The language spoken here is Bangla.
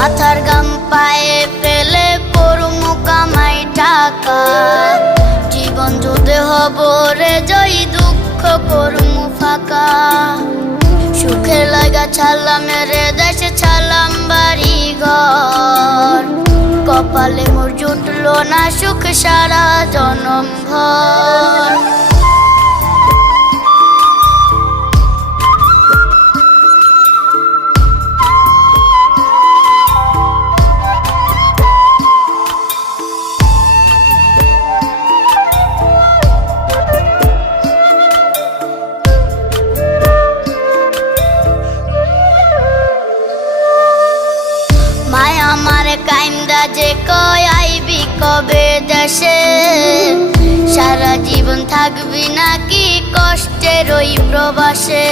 মাথার গাম পায়ে ফেলে করমু কামাই টাকা, জীবন যুদ্ধে হব রে জয়ী, দুঃখ করমু ফাঁকা। সুখের লাগা ছাড়লাম রে দেশে, ছাড়লাম বাড়ি ঘর, কপালে মোর জুটলো না সুখ সারা জনম ভর। মায়া আমারে কাইন্দা যে কয় আইবি কবে দেশে, সারা জীবন থাকবি নাকি কষ্টের ওই প্রবাসে।